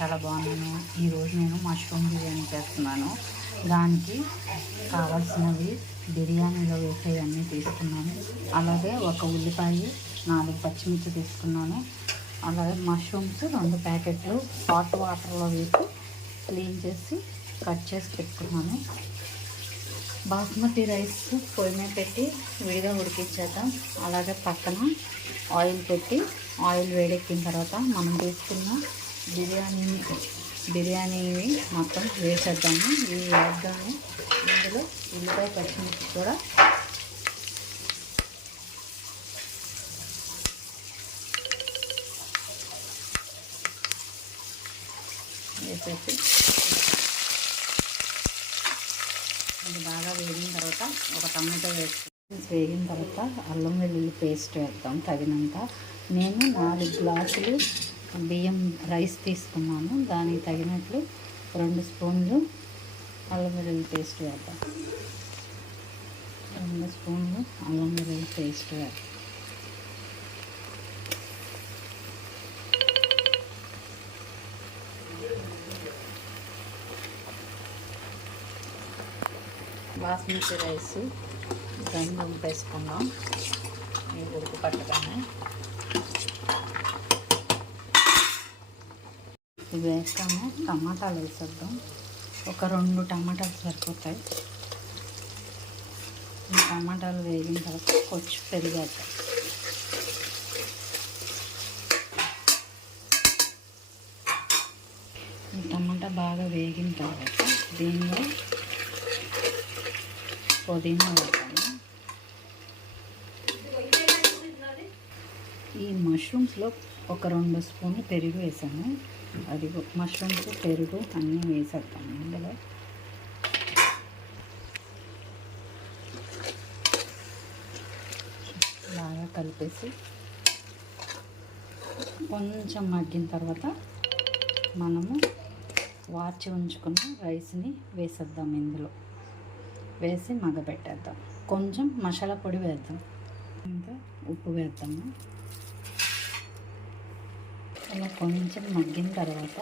చాలా బాగున్నాను. ఈరోజు నేను మష్రూమ్ బిర్యానీ చేస్తున్నాను. దానికి కావాల్సినవి బిర్యానీలో వేసేవన్నీ తీసుకున్నాను. అలాగే ఒక ఉల్లిపాయ, 4 పచ్చిమిర్చి తీసుకున్నాను. అలాగే మష్రూమ్స్ 2 ప్యాకెట్లు హాట్ వాటర్లో వేసి క్లీన్ చేసి కట్ చేసి పెట్టుకున్నాను. బాస్మతి రైస్ పొయ్యి మీద పెట్టి విడిగా ఉడికించేద్దాం. అలాగే పక్కన ఆయిల్ పెట్టి ఆయిల్ వేడెక్కిన తర్వాత మనం తీసుకున్న బిర్యానీని మొత్తం వేసేద్దాము. ఇవి వేద్దాము. ఇందులో ఉల్లిపాయ పచ్చిమిర్చి కూడా వేసేసి ఇది బాగా వేగిన తర్వాత ఒక టమాటో వేగిన తర్వాత అల్లం వెల్లుల్లి పేస్ట్ వేద్దాం తగినంత. నేను 4 గ్లాసులు బియ్యం రైస్ తీసుకున్నాను. దానికి తగినట్లు 2 స్పూన్లు అల్లం వెల్లుల్లి పేస్ట్ వేద్దాం. 2 స్పూన్లు అల్లం వెల్లుల్లి పేస్ట్ వేద్దాం. బాస్మతి రైస్ గంధం వేసుకున్నాం. ఈ ఉడుకు పట్టగానే ఇవి వేస్తాము. టమాటాలు వేసేద్దాం. ఒక 2 టమాటాలు సరిపోతాయి. ఈ టమాటాలు వేగిన తర్వాత కొంచెం పెరిగేద్దాం. ఈ టమాటా బాగా వేగిన తర్వాత దీనిలో పుదీనా వేద్దాము. ఈ మష్రూమ్స్లో ఒక 2 స్పూన్లు పెరుగు వేసాను. అది మష్రూమ్స్ పెరుగు అన్నీ వేసేద్దాము. ఇందులో బాగా కలిపేసి కొంచెం మగ్గిన తర్వాత మనము వార్చి ఉంచుకున్న రైస్ని వేసేద్దాం. ఇందులో వేసి మగ్గబెట్టేద్దాం. కొంచెం మసాలా పొడి వేద్దాం. ఇంకా ఉప్పు వేద్దాము. అలా కొంచెం మగ్గిన తర్వాత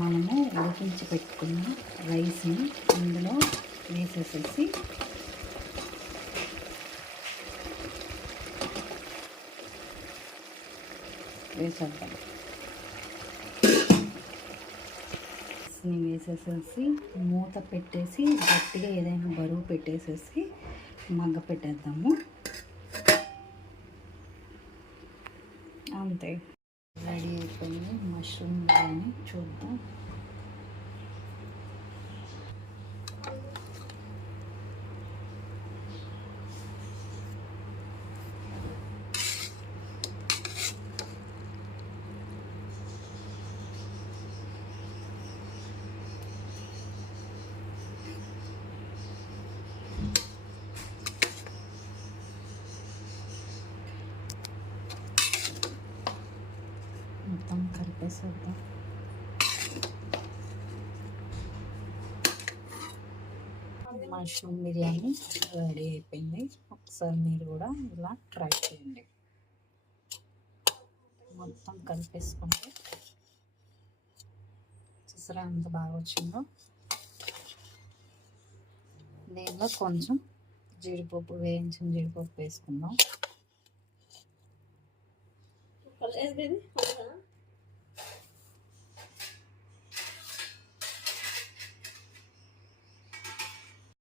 మనము ఉడికించి పెట్టుకున్న రైస్ని ఇందులో వేసేసేసి వేసేద్దాం. వేసేసేసి మూత పెట్టేసి గట్టిగా ఏదైనా బరువు పెట్టేసేసి మగ్గ పెట్టేద్దాము. అంతే, రెడీ అయిపోయింది మష్రూమ్ బిర్యానీ. చూద్దాం. మొత్తం కలిపేసేద్దాం. మష్రూమ్ బిర్యానీ రెడీ అయిపోయింది. ఒకసారి మీరు కూడా ఇలా ట్రై చేయండి. మొత్తం కలిపేసుకుంటే చూసారా ఎంత బాగా వచ్చిందో. దీనిలో కొంచెం జీడిపప్పు, వేయించిన జీడిపప్పు వేసుకుందాం.